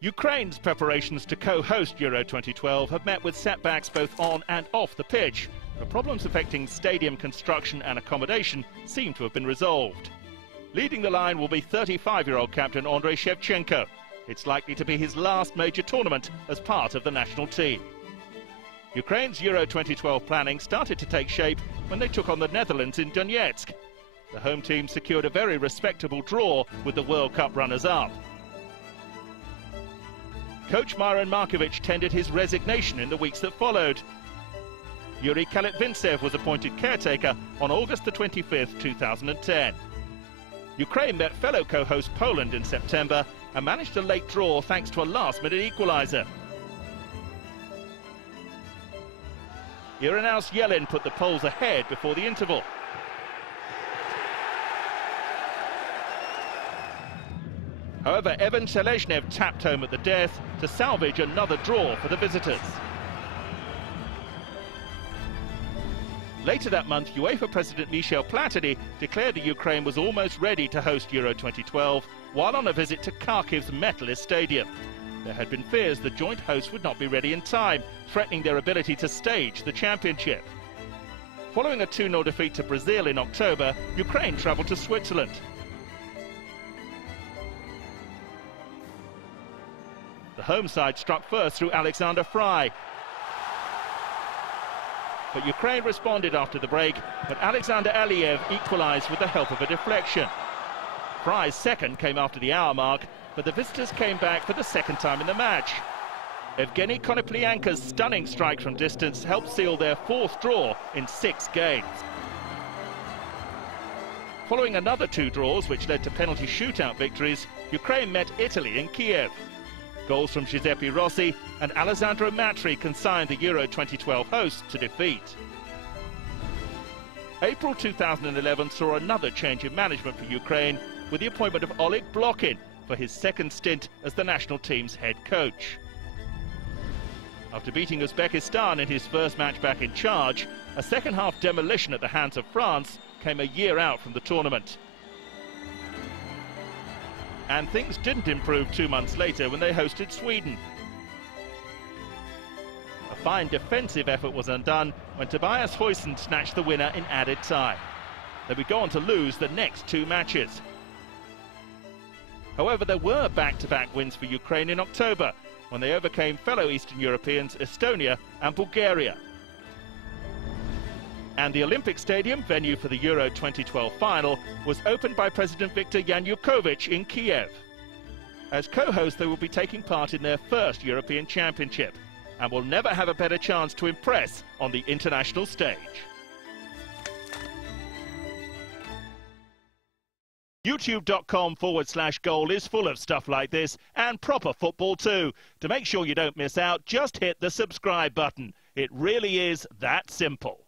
Ukraine's preparations to co-host Euro 2012 have met with setbacks both on and off the pitch. The problems affecting stadium construction and accommodation seem to have been resolved. Leading the line will be 35-year-old captain Andrei Shevchenko. It's likely to be his last major tournament as part of the national team. Ukraine's Euro 2012 planning started to take shape when they took on the Netherlands in Donetsk. The home team secured a very respectable draw with the World Cup runners-up. Coach Myron Markovic tendered his resignation in the weeks that followed. Yuri Kalitvintsev was appointed caretaker on August the 25th, 2010. Ukraine met fellow co-host Poland in September and managed a late draw thanks to a last-minute equaliser. Uranos Yelin put the Poles ahead before the interval. However, Evan Selezhnev tapped home at the death to salvage another draw for the visitors. Later that month, UEFA President Michel Platini declared that Ukraine was almost ready to host Euro 2012 while on a visit to Kharkiv's Metalist Stadium. There had been fears the joint hosts would not be ready in time, threatening their ability to stage the championship. Following a 2-0 defeat to Brazil in October, Ukraine travelled to Switzerland. The home side struck first through Alexander Frey. But Ukraine responded after the break, but Alexander Aliev equalised with the help of a deflection. Frey's second came after the hour mark, but the visitors came back for the second time in the match. Evgeny Konoplyanka's stunning strike from distance helped seal their fourth draw in 6 games. Following another 2 draws, which led to penalty shootout victories, Ukraine met Italy in Kiev. Goals from Giuseppe Rossi and Alessandro Matri consigned the Euro 2012 hosts to defeat. April 2011 saw another change in management for Ukraine with the appointment of Oleg Blokhin for his second stint as the national team's head coach. After beating Uzbekistan in his first match back in charge, a second-half demolition at the hands of France came a year out from the tournament. And things didn't improve 2 months later when they hosted Sweden. A fine defensive effort was undone when Tobias Huijsen snatched the winner in added time. They would go on to lose the next 2 matches. However, there were back-to-back wins for Ukraine in October, when they overcame fellow Eastern Europeans Estonia and Bulgaria. And the Olympic Stadium, venue for the Euro 2012 final, was opened by President Viktor Yanukovych in Kiev. As co-hosts, they will be taking part in their first European Championship and will never have a better chance to impress on the international stage. YouTube.com/goal is full of stuff like this and proper football too. To make sure you don't miss out, just hit the subscribe button. It really is that simple.